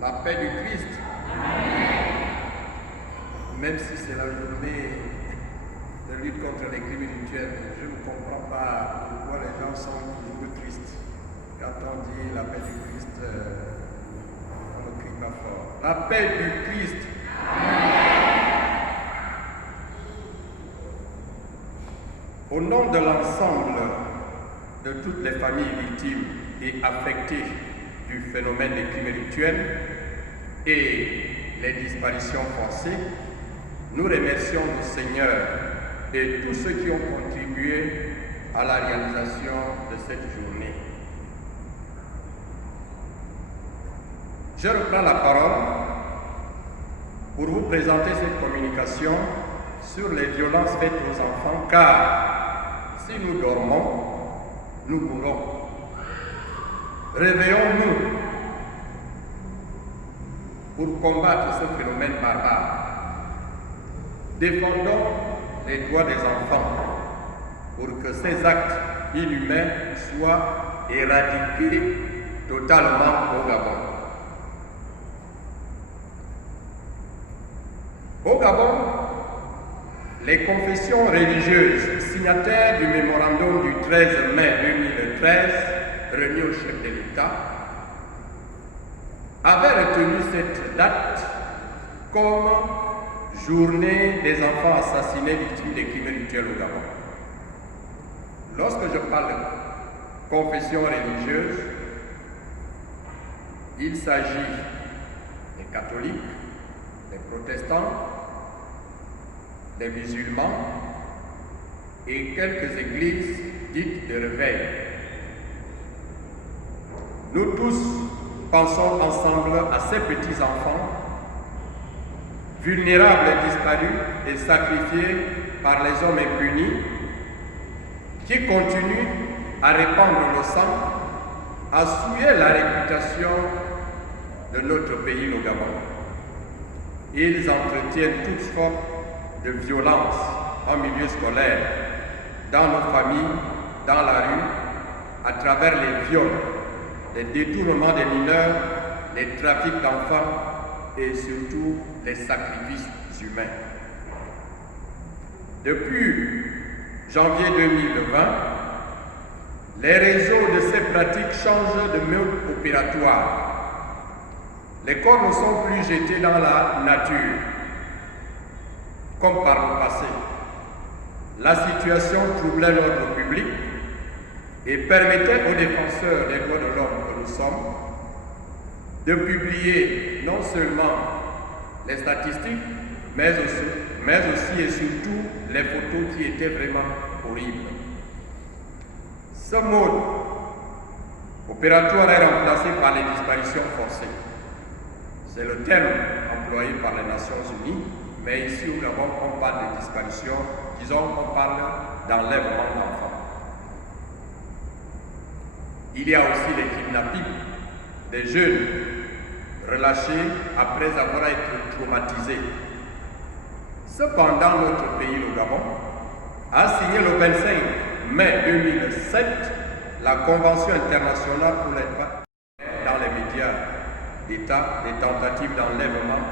La paix du Christ. Même si c'est la journée de lutte contre les crimes rituels, je ne comprends pas pourquoi les gens sont toujours tristes. Quand on dit la paix du Christ, on ne crie pas fort. La paix du Christ. Au nom de l'ensemble de toutes les familles victimes et affectées du phénomène des crimes rituels et les disparitions forcées, nous remercions le Seigneur et tous ceux qui ont contribué à la réalisation de cette journée. Je reprends la parole pour vous présenter cette communication sur les violences faites aux enfants, car si nous dormons, nous mourrons. Réveillons-nous pour combattre ce phénomène barbare. Défendons les droits des enfants pour que ces actes inhumains soient éradiqués totalement au Gabon. Au Gabon, les confessions religieuses signataires du mémorandum du 13 mai 2013 remis au chef de l'État avaient retenu cette date comme journée des enfants assassinés victimes des crimes rituels au Gabon. Lorsque je parle de confession religieuse, il s'agit des catholiques, des protestants, des musulmans et quelques églises dites de réveil. Nous tous pensons ensemble à ces petits-enfants vulnérables et disparus et sacrifiés par les hommes impunis qui continuent à répandre le sang, à souiller la réputation de notre pays, le Gabon. Ils entretiennent toutes sortes de violences en milieu scolaire, dans nos familles, dans la rue, à travers les viols, les détournements des mineurs, les trafics d'enfants et surtout les sacrifices humains. Depuis janvier 2020, les réseaux de ces pratiques changent de mode opératoire. Les corps ne sont plus jetés dans la nature, comme par le passé. La situation troublait l'ordre public et permettait aux défenseurs des droits de l'homme que nous sommes de publier non seulement les statistiques, mais aussi et surtout les photos qui étaient vraiment horribles. Ce mode opératoire est remplacé par les disparitions forcées. C'est le terme employé par les Nations Unies, mais ici au Gabon, on parle de disparition, disons qu'on parle d'enlèvement d'enfants. Il y a aussi les kidnappings des jeunes relâchés après avoir été traumatisés. Cependant, notre pays, le Gabon, a signé le 25 mai 2007 la Convention internationale pour les droits dans les médias d'État des tentatives d'enlèvement,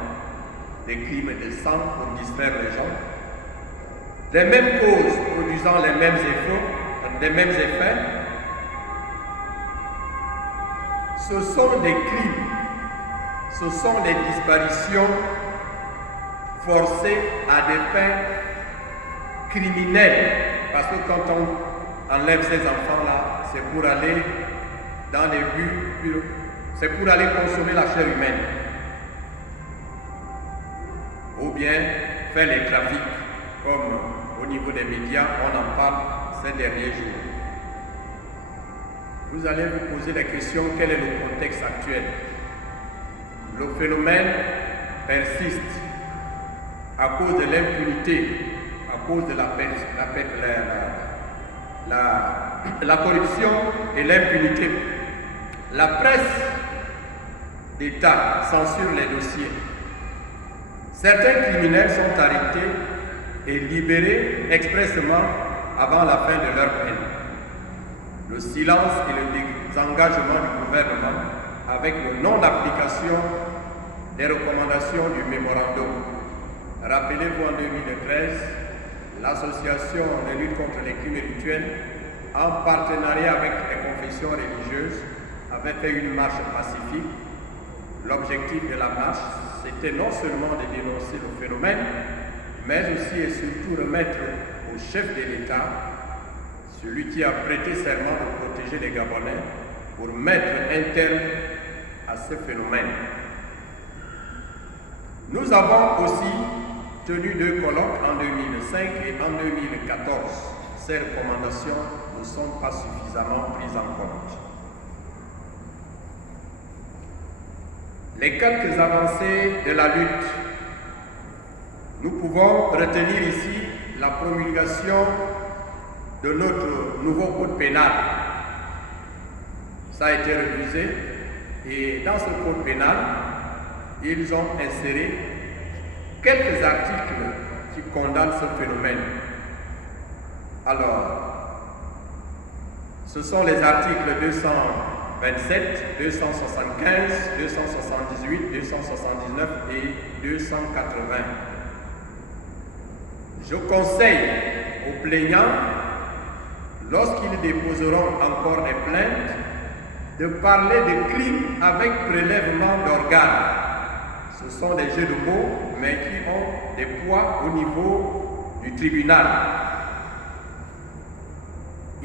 des crimes de sang pour distraire les gens, les mêmes causes produisant les mêmes effets. Ce sont des crimes, ce sont des disparitions forcées à des fins criminelles, parce que quand on enlève ces enfants-là, c'est pour aller dans des buts, c'est pour aller consommer la chair humaine, ou bien faire les trafics, comme au niveau des médias, on en parle ces derniers jours. Vous allez vous poser la question, quel est le contexte actuel? Le phénomène persiste à cause de l'impunité, à cause de la corruption et l'impunité. La presse d'État censure les dossiers. Certains criminels sont arrêtés et libérés expressément avant la fin de leur peine. Le silence et le désengagement du gouvernement avec le non-application les recommandations du mémorandum. Rappelez-vous, en 2013, l'association de lutte contre les crimes rituels, en partenariat avec les confessions religieuses, avait fait une marche pacifique. L'objectif de la marche, c'était non seulement de dénoncer le phénomène, mais aussi et surtout remettre au chef de l'État, celui qui a prêté serment de protéger les Gabonais, pour mettre un terme à ce phénomène. Nous avons aussi tenu 2 colloques en 2005 et en 2014. Ces recommandations ne sont pas suffisamment prises en compte. Les quelques avancées de la lutte, nous pouvons retenir ici la promulgation de notre nouveau code pénal. Ça a été révisé et dans ce code pénal, ils ont inséré quelques articles qui condamnent ce phénomène. Alors, ce sont les articles 227, 275, 278, 279 et 280. Je conseille aux plaignants, lorsqu'ils déposeront encore des plaintes, de parler de crimes avec prélèvement d'organes. Ce sont des jeux de mots, mais qui ont des poids au niveau du tribunal.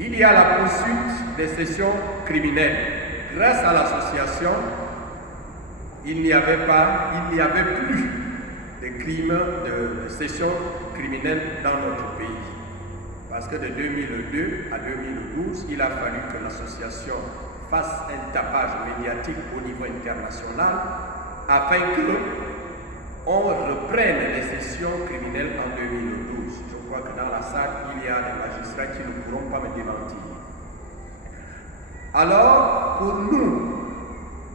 Il y a la poursuite des sessions criminelles. Grâce à l'association, il n'y avait plus de crimes de sessions criminelles dans notre pays. Parce que de 2002 à 2012, il a fallu que l'association fasse un tapage médiatique au niveau international afin qu'on reprenne les sessions criminelles en 2012. Je crois que dans la salle, il y a des magistrats qui ne pourront pas me démentir. Alors, pour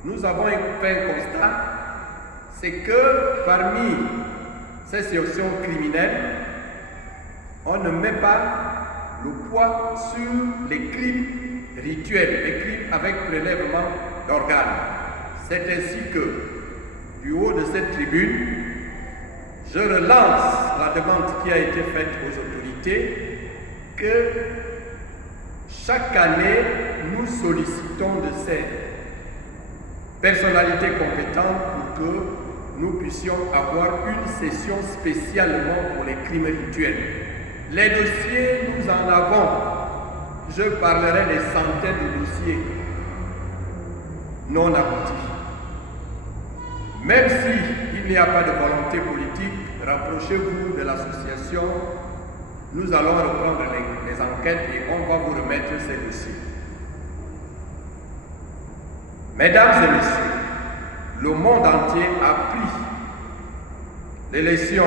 nous avons fait un constat, c'est que parmi ces sessions criminelles, on ne met pas le poids sur les crimes rituels, les crimes avec prélèvement d'organes. C'est ainsi que, du haut de cette tribune, je relance la demande qui a été faite aux autorités que chaque année, nous sollicitons de ces personnalités compétentes pour que nous puissions avoir une session spécialement pour les crimes rituels. Les dossiers, nous en avons. Je parlerai des centaines de dossiers non aboutis. Même s'il n'y a pas de volonté politique, rapprochez-vous de l'association. Nous allons reprendre les enquêtes et on va vous remettre ces dossiers. Mesdames et messieurs, le monde entier a pris l'élection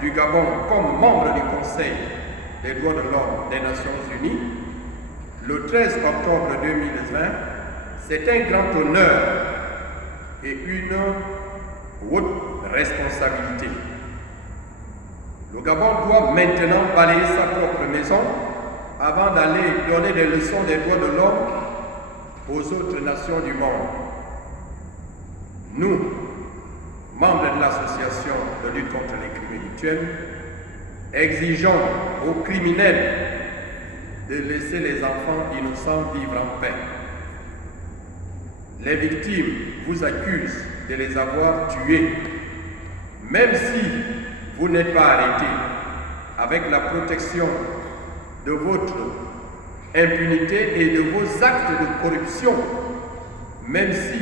du Gabon comme membre du Conseil des droits de l'homme des Nations Unies le 13 octobre 2020. C'est un grand honneur et une haute responsabilité. Le Gabon doit maintenant balayer sa propre maison avant d'aller donner des leçons des droits de l'homme aux autres nations du monde. Nous, membres de l'association de lutte contre les crimes rituels, exigeons aux criminels de laisser les enfants innocents vivre en paix. Les victimes vous accusent de les avoir tués, même si vous n'êtes pas arrêtés. Avec la protection de votre impunité et de vos actes de corruption, même si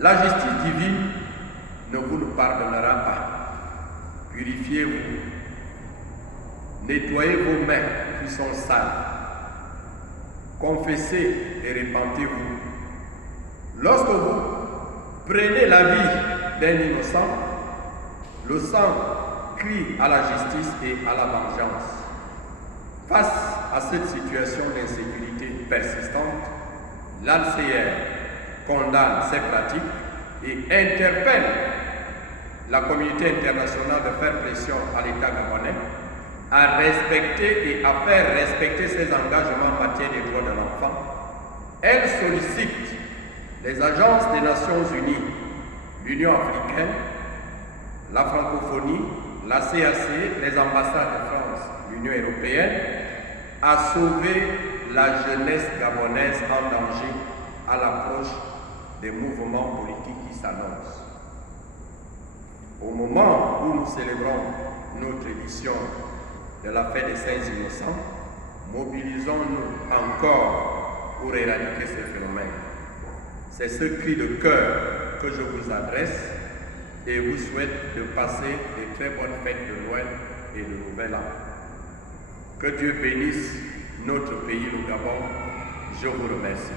la justice divine ne vous le pardonnera pas. Purifiez-vous, nettoyez vos mains qui sont sales, confessez et repentez-vous. Lorsque vous prenez la vie d'un innocent, le sang crie à la justice et à la vengeance. Face à cette situation d'insécurité persistante, l'ACR condamne ces pratiques et interpelle la communauté internationale de faire pression à l'État gabonais à respecter et à faire respecter ses engagements en matière des droits de l'enfant. Elle sollicite les agences des Nations Unies l'Union africaine, la francophonie, la CAC, les ambassades de France, l'Union européenne, à sauver la jeunesse gabonaise en danger à l'approche des mouvements politiques qui s'annoncent. Au moment où nous célébrons notre édition de la fête des Saints Innocents, mobilisons-nous encore pour éradiquer ces phénomènes. C'est ce cri de cœur que je vous adresse et vous souhaite de passer de très bonnes fêtes de Noël et de Nouvel An. Que Dieu bénisse notre pays, le Gabon. Je vous remercie.